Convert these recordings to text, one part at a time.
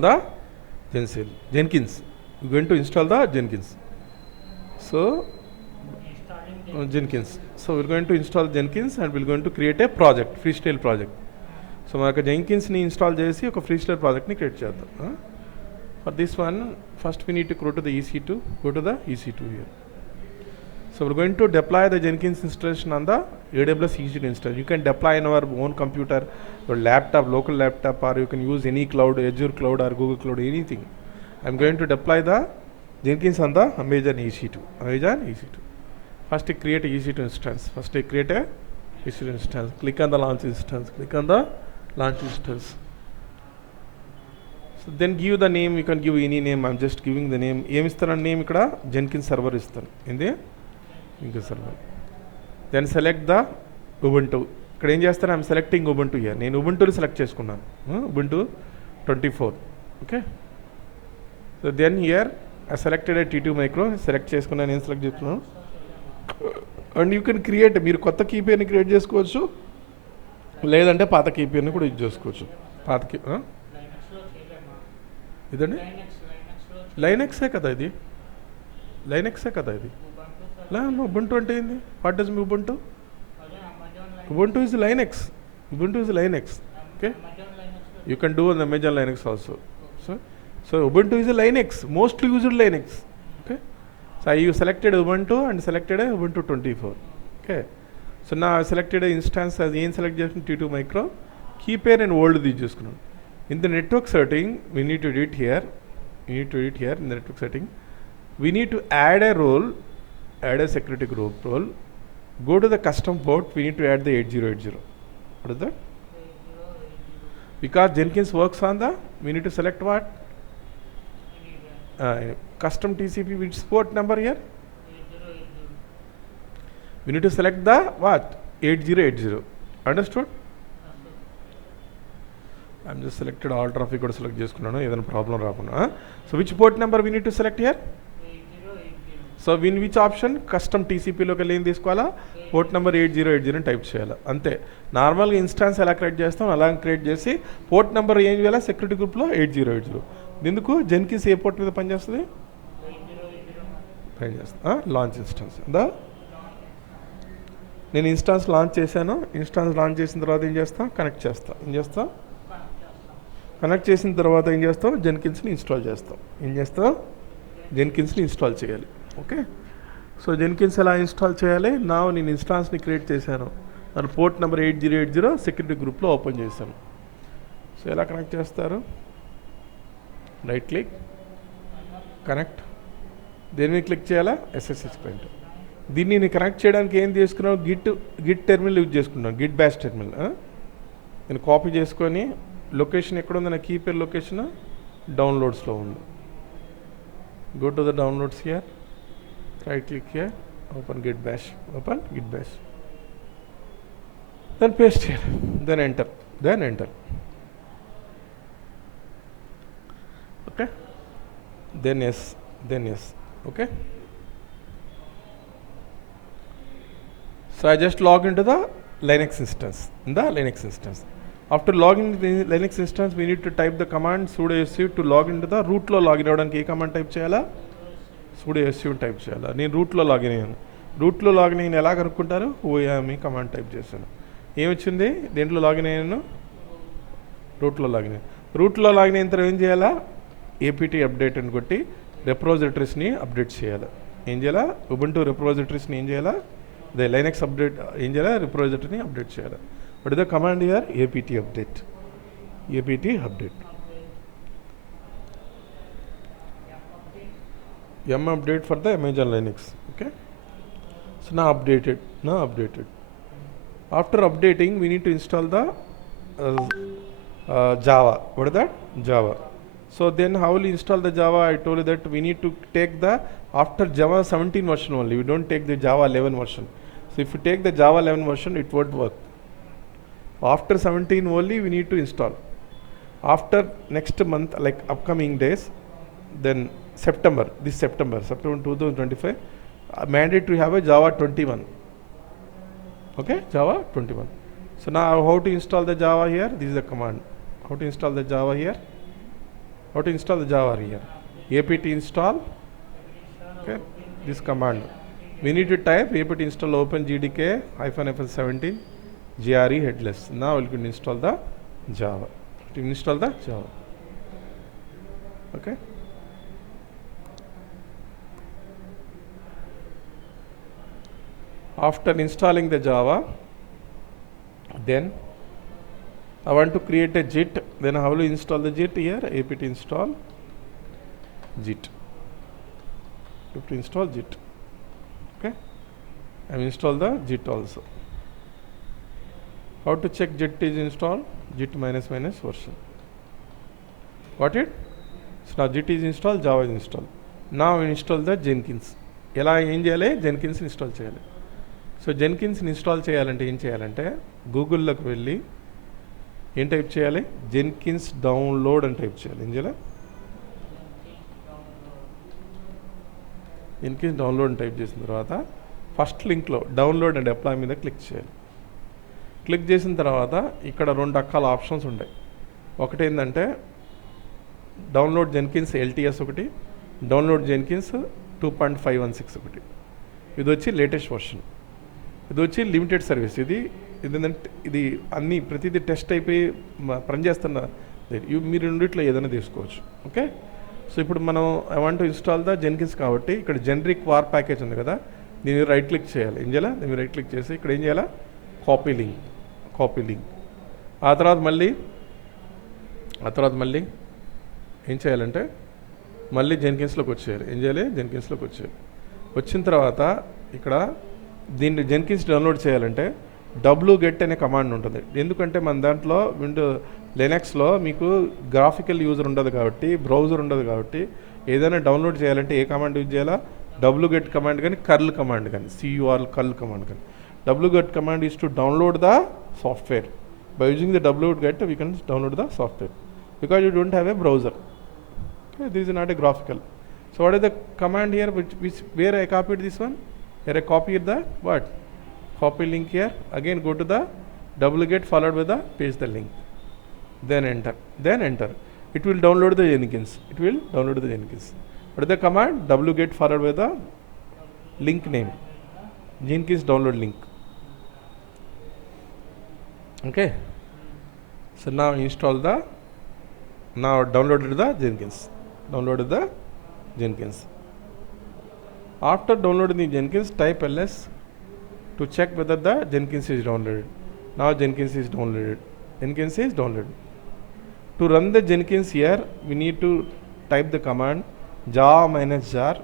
the Jenkins. We're going to install the Jenkins. So Jenkins. So we're going to install Jenkins and we're going to create a project, freestyle project. So మనకు Jenkins ని ఇన్స్టాల్ చేసి ఒక freestyle project ని క్రియేట్ చేద్దాం. For this one, first we need to go to the EC2. Go to the EC2 here. So we're going to deploy the Jenkins installation on the AWS EC2 instance. You can deploy in our own computer, your laptop, local laptop, or you can use any cloud, Azure cloud or Google cloud, anything. I'm going to deploy the Jenkins on the Amazon EC2. Amazon EC2. First create a EC2 instance. First create a EC2 instance. Click on the launch instance. Click on the launch instance. So then give the name. You can give any name. I'm just giving the name. ఏమి ఇస్తాను name ఇక్కడ Jenkins server ఇస్తాను. ఏంది Jenkins server. Then select the Ubuntu. ఇక్కడ ఏం చేస్తాను? I'm selecting Ubuntu here. నేను Ubuntu select చేసుకున్నాను. Ubuntu 24. Okay. So then here I selected a T2 micro. Select చేసుకున్నాను. నేను సెలెక్ట్ చేసుకున్నాను. అండ్ యూ కెన్ క్రియేట్, మీరు కొత్త కీపేర్ని క్రియేట్ చేసుకోవచ్చు, లేదంటే పాత కీపేర్ని కూడా యూజ్ చేసుకోవచ్చు. పాత కీ ఇదండి లైనెక్సే కదా ఇది, లైనెక్సే కదా ఇది. ఉబుంటు అంటే ఏంది? What does me Ubuntu? Ubuntu is Linux. Ubuntu is Linux. Okay, you can do on Amazon Linux also. So Ubuntu is Linux, mostly used Linux. Okay, so you selected Ubuntu and selected a Ubuntu 24. Okay, so now I selected a instance as in select T2 micro, key pair and old the cheskunnam. In the network setting, we need to do it here. We need to do it here in the network setting. We need to add a role, add a security group role. Go to the custom port. We need to add the 8080. What is that? Because Jenkins works on the, we need to select what? Custom TCP, which port number here? 8080. We need to select the what? 8080. Understood? I'm just selected all traffic కూడా select చేసుకున్నాను, ఏదైనా ప్రాబ్లం రాకుండా. So which port number we need to select here? 8080. So in which option? Custom TCPలోకి వెళ్ళి ఏం తీసుకోవాలా? Port number 8080 టైప్ చేయాలి. అంతే. నార్మల్గా ఇన్స్టాన్స్ ఎలా క్రియేట్ చేస్తాం అలా క్రియేట్ చేసి పోర్ట్ నెంబర్ ఏం చేయాలి? సెక్యూరిటీ గ్రూప్లో 8080. ఎందుకు? జెన్కిన్స్ ఏ పోర్ట్ మీద పనిచేస్తుంది? పనిచేస్తా. లాంచ్ ఇన్స్టాన్స్ దా నేను ఇన్స్టాన్స్ లాంచ్ చేశాను. ఇన్స్టాన్స్ లాంచ్ చేసిన తర్వాత ఏం చేస్తా? కనెక్ట్ చేస్తా. ఏం చేస్తా? కనెక్ట్ చేసిన తర్వాత ఏం చేస్తాం? జెన్కిన్స్ని ఇన్స్టాల్ చేస్తాం. ఏం చేస్తాం? జెన్కిన్స్ని ఇన్స్టాల్ చేయాలి. ఓకే, సో జెన్కిన్స్ ఎలా ఇన్స్టాల్ చేయాలి? నా నేను ఇన్స్టాన్స్ని క్రియేట్ చేశాను, దాని పోర్ట్ నెంబర్ 8080 సెక్యూరిటీ గ్రూప్లో ఓపెన్ చేశాను. సో ఎలా కనెక్ట్ చేస్తారు? Right click, connect. దేని మీద క్లిక్ చేయాలా? SSH client. దీన్ని నేను కనెక్ట్ చేయడానికి ఏం తీసుకున్నాను? గిట్ టెర్మినల్ యూజ్ చేసుకున్నాను, గిట్ బ్యాష్ టెర్మినల్. నేను కాపీ చేసుకొని లొకేషన్ ఎక్కడ ఉంది? నా కీపేర్ లొకేషన్ డౌన్లోడ్స్లో ఉంది. Go to the downloads here, right click here, open Git Bash, open Git Bash, then paste here, then enter. Okay, then yes. Okay, so I just log into the Linux instance. After logging into the Linux instance, we need to type the command sudo su to log into the root lo login avvadaniki ee command type cheyala? sudo su type cheyala. నేను root లో లాగిన్ అయ్యాను. రూట్లో లాగిన్ అయిన ఎలా కనుక్కుంటారు? OME command type చేశాను. ఏమొచ్చింది? దేంట్లో లాగిన్ అయ్యాను? రూట్లో లాగిన్ అయ్యాను. రూట్లో లాగిన్ అయిన తర్వాత ఏం చేయాలా? APT అప్డేట్ అని కొట్టి రెపోజిటరీస్ని అప్డేట్ చేయాలి. ఏం చేయాలా? ఉబుంటు రెపోజిటరీస్ని ఏం చేయాలా? ద లైనక్స్ అప్డేట్ ఏం చేయాలా? రెపోజిటరీని అప్డేట్ చేయాలి. What is the command here? APT update. M update for the Amazon Linux. Okay, so now updated. After updating, we need to install the Java. What is that? Java. So then how will you install the Java? I told you that we need to take the after Java 17 version only. We don't take the Java 11 version. So if you take the Java 11 version, it won't work. After 17 only we need to install. After next month, like upcoming days, then September 2025, mandate to have a Java 21. Okay, Java 21. So now how to install the Java here? This is the command. How to install the Java here? how to install the Java here. apt install, okay, this command. We need to type apt install open gdk -f17 gre headless. Now we can install the Java. To install the Java. Okay. After installing the Java, then I want to create a JIT. Then how will you install the JIT here? apt install JIT. You have to install JIT. Okay. I will install the JIT also. How to check JIT is installed? JIT ---- version. Got it? So now JIT is installed, Java is installed. Now we install the Jenkins. ఎలా ఏం చేయాలి? Jenkins install చేయాలి. So Jenkins install చేయాలంటే ఏం చేయాలంటే గూగుల్లోకి వెళ్ళి ఏం టైప్ చేయాలి? జెన్కిన్స్ డౌన్లోడ్ అని టైప్ చేయాలి. ఏం చేయాలి? జెన్కిన్స్ డౌన్లోడ్ అని టైప్ చేసిన తర్వాత ఫస్ట్ లింక్లో డౌన్లోడ్ అండ్ అప్లై మీద క్లిక్ చేయాలి. క్లిక్ చేసిన తర్వాత ఇక్కడ 2 రకాల ఆప్షన్స్ ఉంటాయి. ఒకటి ఏంటంటే డౌన్లోడ్ జెన్కిన్స్ LTS ఒకటి, డౌన్లోడ్ జెన్కిన్స్ 2.516 ఒకటి. ఇది వచ్చి లేటెస్ట్ వర్షన్, ఇది వచ్చి లిమిటెడ్ సర్వీస్. ఇది ఏంటంటే ఇది అన్ని ప్రతిదీ టెస్ట్ అయిపోయి పనిచేస్తున్న మీరు రెండిట్లో ఏదైనా తీసుకోవచ్చు. ఓకే. సో ఇప్పుడు మనం I want to install the Jenkins కాబట్టి ఇక్కడ జెనరిక్ వార్ ప్యాకేజ్ ఉంది కదా, దీన్ని రైట్ క్లిక్ చేయాలి. ఏం చేయాలా? దీన్ని రైట్ క్లిక్ చేసి ఇక్కడ ఏం చేయాలా? Copy link. ఆ తర్వాత మళ్ళీ ఏం చేయాలంటే మళ్ళీ జెన్కిన్స్లోకి వచ్చేయాలి. ఏం చేయాలి? జెన్కిన్స్లోకి వచ్చేయాలి. వచ్చిన తర్వాత ఇక్కడ దీన్ని జెన్కిన్స్ డౌన్లోడ్ చేయాలంటే wget అనే కమాండ్ ఉంటుంది. ఎందుకంటే మన దాంట్లో లినక్స్లో మీకు గ్రాఫికల్ యూజర్ ఉండదు కాబట్టి, బ్రౌజర్ ఉండదు కాబట్టి ఏదైనా డౌన్లోడ్ చేయాలంటే ఏ కమాండ్ యూజ్ చేయాలా? wget కమాండ్ కానీ కర్ల్ కమాండ్ కానీ curl కమాండ్ కానీ. wget command is to download the software. By using the wget we can download the software because you don't have a browser. Okay, this is not a graphical. So what is the command here which where I copied this one? Here I copied the what? Copy link here. Again go to the wget followed by the paste the link. Then enter. It will download the Jenkins. What is the command? wget followed by the link name. Jenkins download link. Okay. So now downloaded the Jenkins. After downloading the Jenkins, type ls to check whether the Jenkins is downloaded. Now Jenkins is downloaded. To run the Jenkins here, we need to type the command java-jar.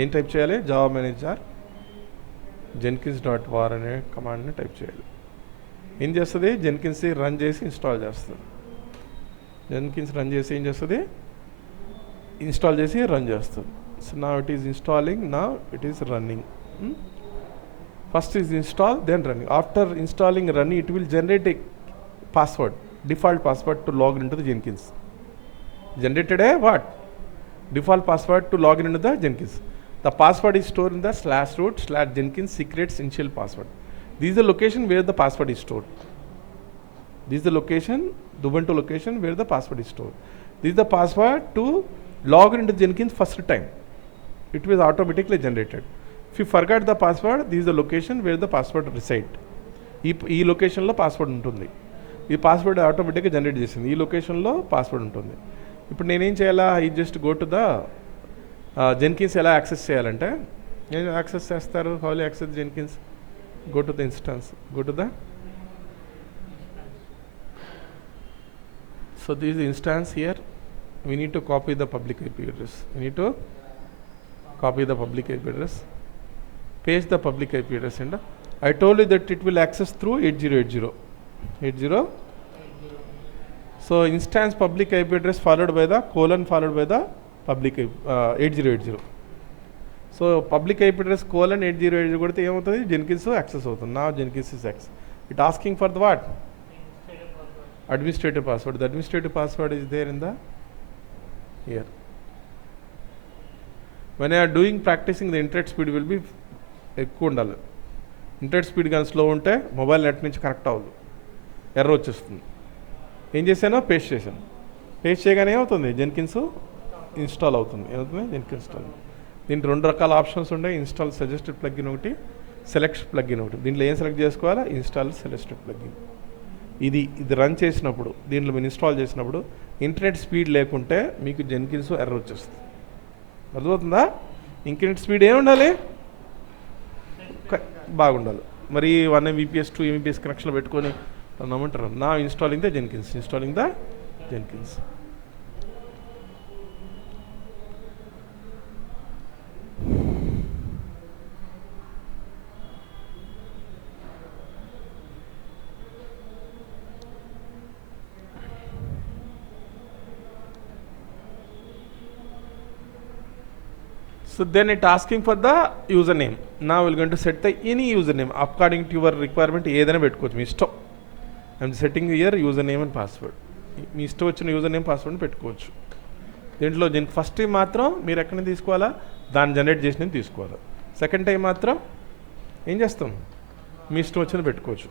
ఏం టైప్ చేయాలి? java-jar jenkins.var అనే కమాండ్ని టైప్ చేయాలి. ఏం చేస్తుంది? Jenkins run చేసి ఇన్స్టాల్ చేస్తుంది. ఇన్స్టాల్ చేసి రన్ చేస్తుంది. So now it is installing, now it is running. First is install, then running. After installing running, it will generate a password, default password to log into the Jenkins. Generated a what? Default password to log into the Jenkins. The password is stored in the /root/Jenkins secrets initial password. This is the location where the password is stored. This is the location, the Ubuntu location where the password is stored. This is the password to log into Jenkins first time. It was automatically generated. If you forgot the password, this is the location where the password reside. ఈ లొకేషన్లో పాస్వర్డ్ ఉంటుంది. ఈ పాస్వర్డ్ ఆటోమేటిక్గా జనరేట్ చేసింది. ఈ లొకేషన్లో పాస్వర్డ్ ఉంటుంది. ఇప్పుడు నేనేం చేయాలా? I just go to the Jenkins. ఎలా యాక్సెస్ చేయాలంటే నేను యాక్సెస్ చేస్తారు. How you access Jenkins? Go to the instance. So this is the instance here. We need to copy the public IP address. Paste the public IP address and I told you that it will access through 8080. So instance public IP address followed by the colon followed by the public 8080. So public IP address colon 8080 కొడితే ఏమవుతుంది? Jenkins access అవుతుంది. Now Jenkins is access. It asking for the what? Administrative password. The administrative password is there in the here. When I are doing practicing, the internet speed will be ఎక్కువ ఉండాలి. Internet speed కానీ స్లో ఉంటే mobile net నుంచి కనెక్ట్ అవ్వదు, ఎర్ర వచ్చేస్తుంది. ఏం చేశానో పేస్ట్ చేశాను. పేస్ట్ చేయగానే ఏమవుతుంది, జెన్కిన్స్ ఇన్స్టాల్ అవుతుంది. ఏమవుతుంది, జెన్కిన్స్ ఇన్స్టాల్. దీంట్లో 2 రకాల ఆప్షన్స్ ఉన్నాయి, ఇన్స్టాల్ సజెస్టెడ్ ప్లగ్ఇన్ ఒకటి, సెలెక్ట్ ప్లగ్ఇన్ ఒకటి. దీంట్లో ఏం సెలెక్ట్ చేసుకోవాలా, ఇన్స్టాల్ సెలెక్టెడ్ ప్లగ్ఇన్. ఇది రన్ చేసినప్పుడు, దీంట్లో మీరు ఇన్స్టాల్ చేసినప్పుడు ఇంటర్నెట్ స్పీడ్ లేకుంటే మీకు జెన్కిన్స్ ఎర్రర్ వచ్చేస్తుంది. అర్థమవుతుందా? ఇంటర్నెట్ స్పీడ్ ఏముండాలి, బాగుండాలి. మరి 1 Mbps 2 Mbps కనెక్షన్లో పెట్టుకొని నమ్మంటారు. నా installing the Jenkins, installing the Jenkins. So then it asking for the username. Now we're going to set the any username according to your requirement. ఏదైనా పెట్టుకోవచ్చు మీ ఇష్టం. I'm setting here user name and password. మీ ఇష్టం వచ్చిన user name పాస్వర్డ్ని పెట్టుకోవచ్చు. దీంట్లో ఫస్ట్ టైం మాత్రం మీరు ఎక్కడి తీసుకోవాలా, దాన్ని జనరేట్ చేసిన తీసుకోవాలి. సెకండ్ టైం మాత్రం ఏం చేస్తాం, మీ ఇష్టం వచ్చిన పెట్టుకోవచ్చు.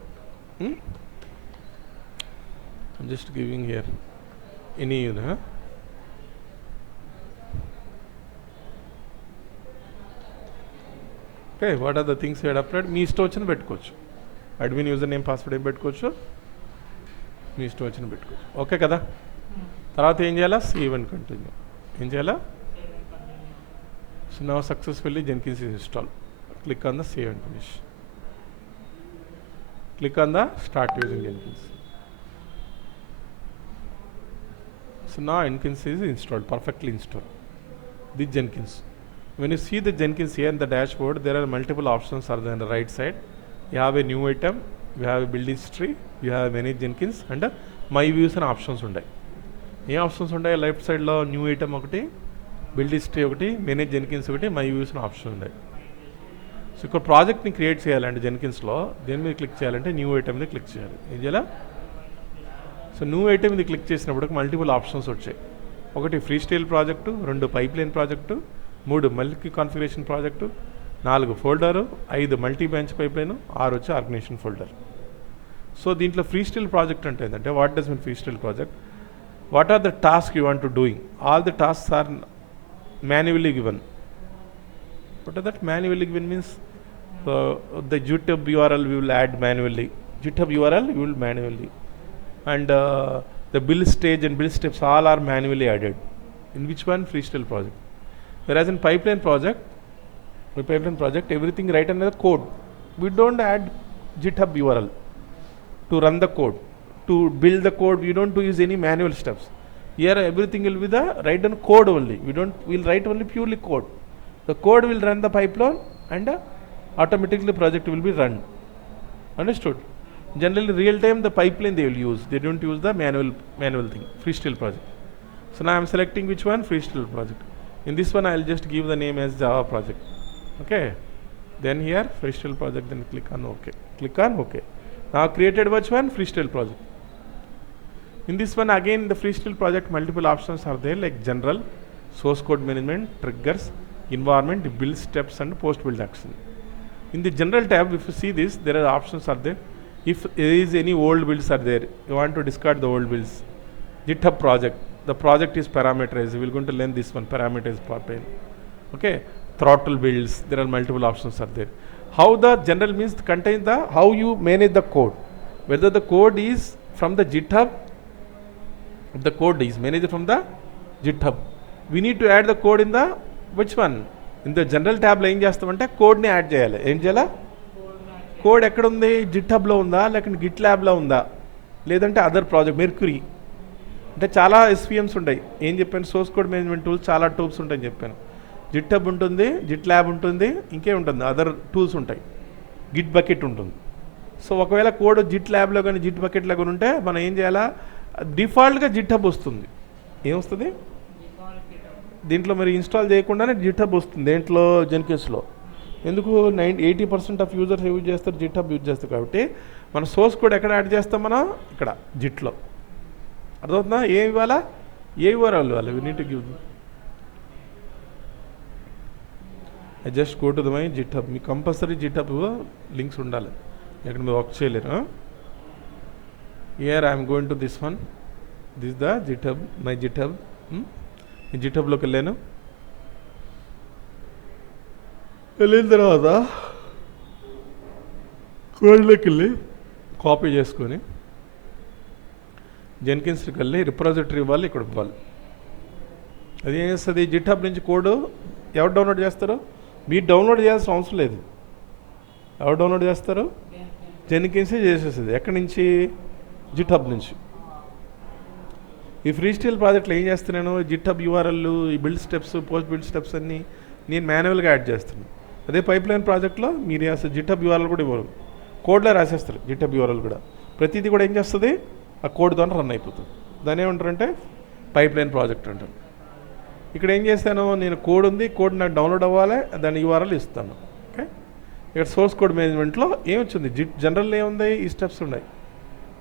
Just giving here any user. Okay, what are the things you had upload, మీ ఇష్టం వచ్చిన పెట్టుకోవచ్చు. అడ్మిన్ యూజర్ నేమ్ పాస్వర్డ్ ఏం పెట్టుకోవచ్చు, మీ ఇష్టం వచ్చిన పెట్టుకోవచ్చు. ఓకే కదా? తర్వాత ఏం చేయాలా, సేవ్ అండ్ కంటిన్యూ. ఏం చేయాలా, so now successfully Jenkins is install. Click on the save and finish. Click on the start using Jenkins. So now Jenkins is installed, perfectly installed. This Jenkins. When you see the Jenkins here in the dashboard, there are multiple options are there on the right side. You have a new item, you have a build history, you have manage Jenkins and my views and options undayi. ఏ ఆప్షన్స్ ఉంటాయి, లెఫ్ట్ సైడ్లో new item ఒకటి, build history ఒకటి, manage Jenkins ఒకటి, my views అని ఆప్షన్ ఉన్నాయి. సో ఇక్కడ ప్రాజెక్ట్ని క్రియేట్ చేయాలంటే జెన్కిన్స్లో దేని మీద క్లిక్ చేయాలంటే న్యూ ఐటమ్ మీద క్లిక్ చేయాలి. ఏం చేయాలా, సో న్యూ ఐటమ్ మీద క్లిక్ చేసినప్పుడు మల్టిపుల్ ఆప్షన్స్ వచ్చాయి. 1 free style project, 2 pipeline project, 3 multi configuration project, 4 ఫోల్డరు, 5 మల్టీ బ్రాంచ్ పైప్లైన్, 6 వచ్చి ఆర్గనైజేషన్ ఫోల్డర్. సో దీంట్లో ఫ్రీ స్టైల్ ప్రాజెక్ట్ అంటే ఏంటంటే, what does mean free style project, what are the tasks you want to doing, all the tasks are manually given. What are that manually given means, the GitHub URL we will add manually, GitHub URL we will manually, and the build stage and build steps all are manually added. In which one, freestyle project. Whereas in pipeline project everything right under the code, we don't add GitHub URL to run the code. To build the code, we don't use any manual steps. Here everything will be the write down code only. We'll write only purely code. The code will run the pipeline and automatically the project will be run. Understood? Generally real time the pipeline they will use. They don't use the manual thing. Freestyle project. So now I am selecting which one, freestyle project. In this one I will just give the name as Java project. Okay. Then here freestyle project, then click on OK. Click on OK. Now created which one, freestyle project. In this one again the freestyle project multiple options are there, like general, source code management, triggers, environment, build steps and post build action. In the general tab, if you see this, there are options are there. If there is any old builds are there, you want to discard the old builds. GitHub project, the project is parameterized. We are going to learn this one, parameterized pipeline. Okay, throttle builds, there are multiple options are there. How the general means contain the how you manage the code, whether the code is from the GitHub, if the code is managed from the GitHub, we need to add the code in the which one, in the general tab లో ఏం చేస్తామంటే కోడ్ని యాడ్ చేయాలి. ఏం చేయాలా, కోడ్ ఎక్కడ ఉంది, జిట్హబ్లో ఉందా, లేకుంటే గిట్ ల్యాబ్లో ఉందా, లేదంటే అదర్ ప్రాజెక్ట్ మెర్క్యూరీ. అంటే చాలా ఎస్పీఎమ్స్ ఉంటాయి. ఏం చెప్పాను, సోర్స్ కోడ్ మేనేజ్మెంట్ టూల్స్ చాలా టూల్స్ ఉంటాయని చెప్పాను. జిట్హబ్ ఉంటుంది, జిట్ ల్యాబ్ ఉంటుంది, ఇంకే ఉంటుంది, అదర్ టూల్స్ ఉంటాయి, గిట్ బకెట్ ఉంటుంది. సో ఒకవేళ కోడ్ జిట్ ల్యాబ్లో కానీ జిట్ బకెట్లో కానీ ఉంటే మనం ఏం చేయాలా, డిఫాల్ట్గా జిట్హబ్ వస్తుంది. ఏమొస్తుంది దీంట్లో మరి ఇన్స్టాల్ చేయకుండానే జిట్హబ్ వస్తుంది దేంట్లో, జెన్కిన్స్లో. ఎందుకు 80% ఆఫ్ యూజర్స్ యూజ్ చేస్తారు, జిట్హబ్ యూజ్ చేస్తారు. కాబట్టి మన సోర్స్ కోడ్ ఎక్కడ యాడ్ చేస్తాం, మనం ఇక్కడ జిట్లో. అర్థమవుతుందా, ఏం ఇవ్వాలా, ఏ యూఆర్ఎల్ ఇవ్వాలి, we need to give. I just go to the my GitHub. మీకు కంపల్సరీ జిట్హబ్ లింక్స్ ఉండాలి, ఎక్కడ మీరు వర్క్ చేయలేరు. Here I'm going to this one, this the GitHub, my GitHub. ఈ జిటబ్లోకి వెళ్ళాను. వెళ్ళిన తర్వాత కోడ్లోకి వెళ్ళి కాపీ చేసుకొని జెన్కిన్స్కి వెళ్ళి రిపాజిటరీ ఇవ్వాలి, ఇక్కడ ఇవ్వాలి. అది ఏం చేస్తుంది, జిటబ్ నుంచి కోడ్ ఎవరు డౌన్లోడ్ చేస్తారో, మీరు డౌన్లోడ్ చేయాల్సిన అవసరం లేదు. ఎవరు డౌన్లోడ్ చేస్తారు, జెన్కిన్సే చేసేస్తుంది. ఎక్కడి నుంచి, జిటబ్ నుంచి. ఈ ఫ్రీ స్టైల్ ప్రాజెక్ట్లో ఏం చేస్తున్నాను, జిటబ్ యూఆర్ఎల్, ఈ build steps, post build steps అన్నీ నేను మాన్యువల్గా యాడ్ చేస్తున్నాను. అదే పైప్ లైన్ ప్రాజెక్ట్లో మీరు అసలు జిటబ్ యూఆర్ఎల్ కూడా ఇవ్వరు, కోడ్లో రాసేస్తారు. జిటబ్ యూఆర్ఎల్ కూడా ప్రతిదీ కూడా ఏం చేస్తుంది, ఆ కోడ్ ద్వారా రన్ అయిపోతుంది. దాన్ని ఏమంటారంటే పైప్ లైన్ ప్రాజెక్ట్ అంటారు. ఇక్కడ ఏం చేశాను, నేను కోడ్ ఉంది, కోడ్ నాకు డౌన్లోడ్ అవ్వాలి, దాని యూఆర్ఎల్ ఇస్తాను. ఓకే, ఇక్కడ సోర్స్ కోడ్ మేనేజ్మెంట్లో ఏమొచ్చింది, జనరల్ ఏముంది, ఈ స్టెప్స్ ఉన్నాయి.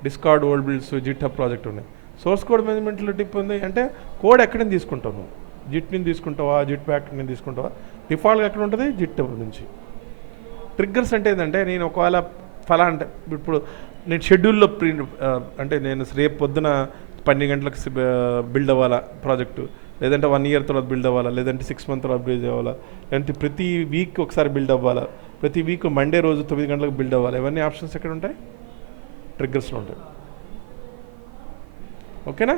డిస్కార్డ్, ఓల్డ్ బిల్డ్స్, జిటబ్ ప్రాజెక్ట్ ఉన్నాయి. సోర్స్ కోడ్ మేనేజ్మెంట్లో టిప్ ఉంది అంటే కోడ్ ఎక్కడి నుంచి తీసుకుంటావు నువ్వు, జిట్ నుంచి తీసుకుంటావా, జిట్ ప్యాక్ నుంచి తీసుకుంటావా, డిఫాల్ట్గా ఎక్కడ ఉంటుంది, జిటబ్ నుంచి. ట్రిగ్గర్స్ అంటే ఏంటంటే, నేను ఒకవేళ అంటే ఇప్పుడు నేను షెడ్యూల్లో అంటే నేను రేపు పొద్దున 12 గంటలకు బిల్డ్ అవ్వాలా ప్రాజెక్టు, లేదంటే 1 ఇయర్ తర్వాత బిల్డ్ అవ్వాలా, లేదంటే 6 మంత్ తర్వాత బిల్డ్ అవ్వాలా, లేదంటే ప్రతి వీక్ ఒకసారి బిల్డ్ అవ్వాలా, ప్రతి వీక్ మండే రోజు 9 గంటలకు బిల్డ్ అవ్వాలి. ఇవన్నీ ఆప్షన్స్ ఎక్కడ ఉంటాయి, ట్రిగ్గర్స్లో ఉంటాయి. ఓకేనా,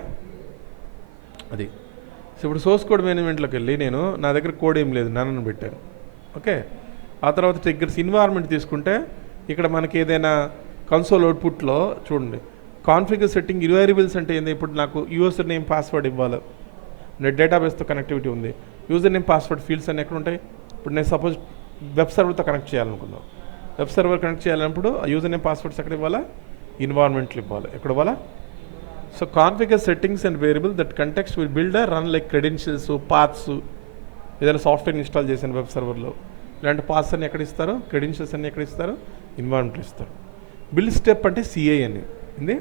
అది. సో ఇప్పుడు సోర్స్ కోడ్ మేనేజ్మెంట్లోకి వెళ్ళి నేను నా దగ్గర కోడ్ ఏం లేదు, నన్ను పెట్టాను. ఓకే, ఆ తర్వాత ట్రిగ్గర్స్ ఇన్వాల్వ్మెంట్ తీసుకుంటే ఇక్కడ మనకి ఏదైనా కన్సోల్ అవుట్పుట్లో చూడండి, కాన్ఫిగర్ సెట్టింగ్ వేరియబుల్స్ అంటే ఏంది, ఇప్పుడు నాకు యూజర్ నేమ్ పాస్వర్డ్ ఇవ్వాలి, నెట్ డేటాబేస్తో కనెక్టివిటీ ఉంది, యూజర్ నేమ్ పాస్వర్డ్ ఫీల్డ్స్ అన్నీ ఎక్కడ ఉంటాయి. ఇప్పుడు నేను సపోజ్ వెబ్ సర్వర్తో కనెక్ట్ చేయాలనుకున్నాను, వెబ్ సర్వర్ కనెక్ట్ చేయాలన్నప్పుడు ఆ యూజర్ నేమ్ పాస్వర్డ్స్ ఎక్కడ ఇవ్వాలా, ఇన్వాల్వ్మెంట్లు ఇవ్వాలి. ఎక్కడ ఇవ్వాలా, so configure settings and variable that context will build run like credentials, paths. ఏదైనా సాఫ్ట్వేర్ ఇన్స్టాల్ చేసిన వెబ్ సర్వర్లో ఇలాంటి పాత్స్ అన్ని ఎక్కడ ఇస్తారు, క్రెడెన్షియల్స్ అన్ని ఎక్కడ ఇస్తారు, ఇన్వాల్వ్మెంట్ ఇస్తారు. బిల్డ్ స్టెప్ అంటే సిఐ అని ఉంది,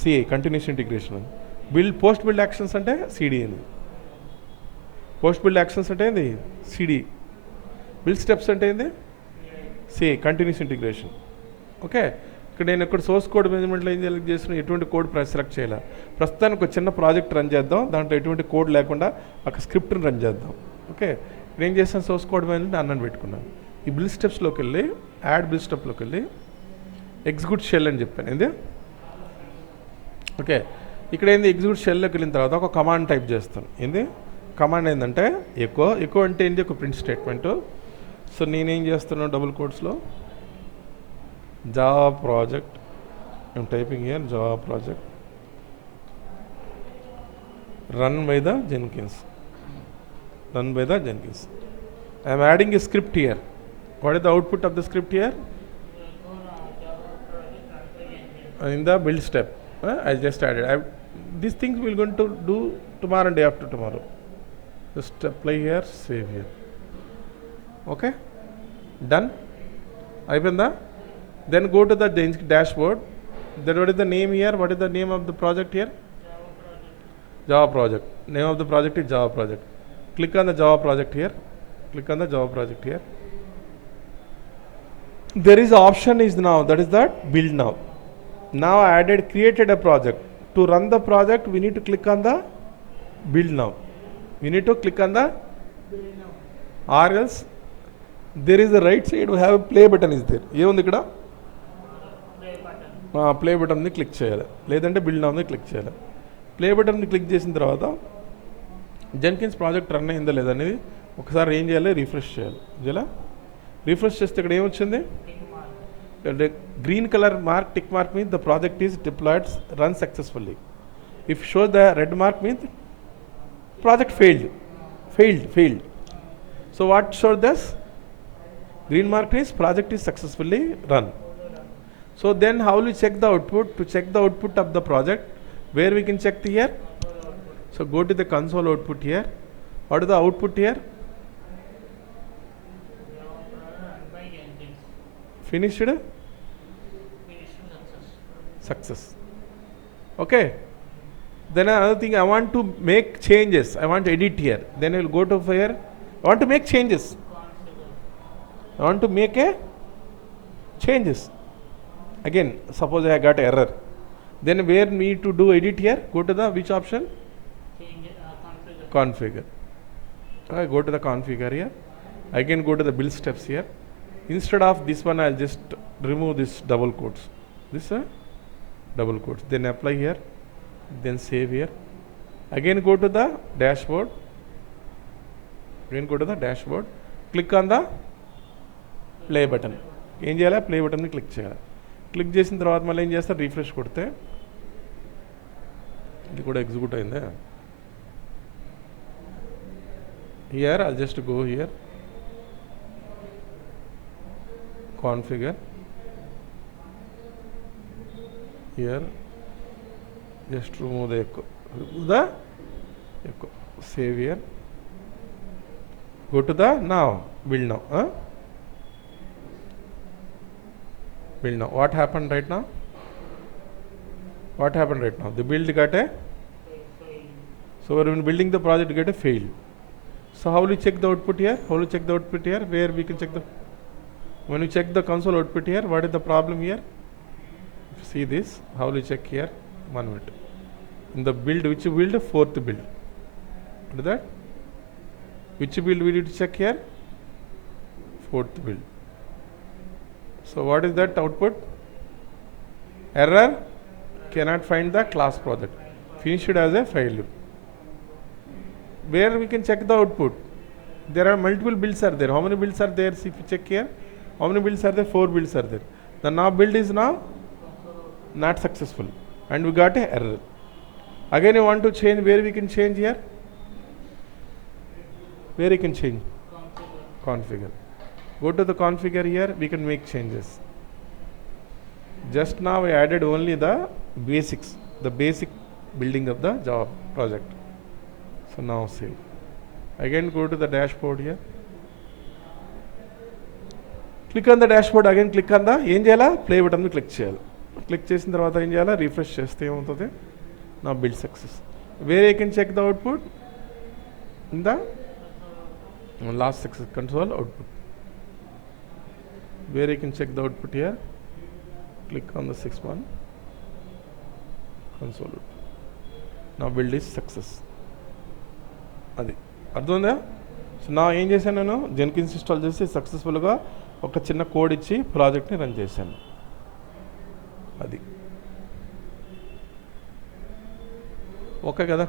సిఐ కంటిన్యూస్ ఇంటిగ్రేషన్ అని. పోస్ట్ బిల్డ్ యాక్షన్స్ అంటే సిడి అని. పోస్ట్ బిల్డ్ యాక్షన్స్ అంటే ఏంది, సిడి. బిల్డ్ స్టెప్స్ అంటే ఏంది, సిఐ కంటిన్యూస్ ఇంటిగ్రేషన్. ఓకే, ఇక్కడ నేను ఇక్కడ సోర్స్ కోడ్ మేనేజ్మెంట్లో ఏం చేస్తున్నా, ఎటువంటి కోడ్ సెలెక్ట్ చేయాలి. ప్రస్తుతానికి ఒక చిన్న ప్రాజెక్ట్ రన్ చేద్దాం, దాంట్లో ఎటువంటి కోడ్ లేకుండా ఒక స్క్రిప్ట్ని రన్ చేద్దాం. ఓకే, నేను ఏం చేస్తాను, సోర్స్ కోడ్ మేనేజ్మెంట్ అన్నని పెట్టుకున్నాను. ఈ బిల్డ్ స్టెప్స్లోకి వెళ్ళి యాడ్ బిల్డ్ స్టెప్లోకి వెళ్ళి ఎగ్జిక్యూట్ షెల్ అని చెప్పాను. ఏంది, ఓకే, ఇక్కడ ఏంది ఎగ్జిక్యూట్ షెల్లోకి వెళ్ళిన తర్వాత ఒక కమాండ్ టైప్ చేస్తాను. ఏంది కమాండ్ ఏంటంటే ఎకో అంటే ఏంటి, ఒక ప్రింట్ స్టేట్మెంటు. సో నేనేం చేస్తున్నాను, డబుల్ కోట్స్లో Java project, I'm typing here Java project run by the Jenkins, run by the Jenkins. I am adding a script here. What is the output of the script here? In the build step, I just added. These things we are going to do tomorrow and day after tomorrow. Just apply here, save here. Okay, done. Then go to the dashboard. Then what is the name here? What is the name of the project here? Java project. Name of the project is Java project. Click on the Java project here. Click on the Java project here. There is option is now, that is that build now. Now I created a project. To run the project, we need to click on the build now. We need to click on the build now. Or else there is the right side, we have a play button is there. ఏముంది ఇక్కడ, ప్లే బటన్ని క్లిక్ చేయాలి, లేదంటే బిల్డ్ నౌని క్లిక్ చేయాలి. ప్లే బటన్ని క్లిక్ చేసిన తర్వాత జెన్కిన్స్ ప్రాజెక్ట్ రన్ అయిందా లేదనేది ఒకసారి ఏం చేయాలి, రిఫ్రెష్ చేయాలి. ఇలా రిఫ్రెష్ చేస్తే ఇక్కడ ఏమొచ్చింది, green colour mark, tick mark means the project is deployed, run successfully. If show the red mark means project failed. So what showed this, green mark is project is successfully run. So then how will we check the output? To check the output of the project, where we can check the here. So go to the console output here. What is the output here? Finished success. Okay, then another thing, I want to make changes, I want to edit here. Then I will go to here, I want to make changes, I want to make a changes. Again, suppose I got error, Then where need to do edit here? Go to the which option? Change configure. Configure. I go to the configure here. Again go to the build steps here. Instead of this one, I'll just remove this double quotes. This double quotes. Then apply here. Then save here. Again go to the dashboard. Again go to the dashboard. Click on the play button. ఏం చేయాలి? ప్లే బటన్ని క్లిక్ చేయాలి. Click చేసిన తర్వాత మళ్ళీ ఏం చేస్తారు? రీఫ్రెష్ కొడితే ఇది కూడా ఎగ్జిక్యూట్ అయిందా? Here I'll just go here, configure, here just remove the echo, save here, go to the now build now. Build now. What happened right now? What happened right now? The build got a so when building the project get a fail. So how will you check the output here? How will you check the output here? Where we can check the when you check the console output here, what is the problem here? If you see this, how will you check here? 1 minute. In the build, which build? Fourth build. What is that? Which build we need to check here? Fourth build. So what is that output? Error, cannot find the class project. Finished as a failure. Where we can check the output? There are multiple builds are there. How many builds are there? See if you check here. How many builds are there? 4 builds are there. The now build is now not successful and we got a error. Again you want to change, where we can change here? Where you can change? Configure. Go to the configure here, we can make changes. Just now I added only the basics, the basic building of the Java project. So now save. Again go to the dashboard here. Click on the dashboard, again click on the ఏం చేయాలా? Play button click చేయాలి. Click చేసిన తర్వాత ఏం చేయాలా? Refresh చేస్తే ఏమవుతుంది? నా build success. Where I can check the output? In the last success console output. Where you can check the output here, click on the 6th one, console. Now build is success. అది అర్థమైందా? సో నా ఏం చేశాను, నేను Jenkins install చేసి సక్సెస్ఫుల్గా ఒక చిన్న కోడ్ ఇచ్చి ప్రాజెక్ట్ని రన్ చేశాను. అది ఓకే కదా?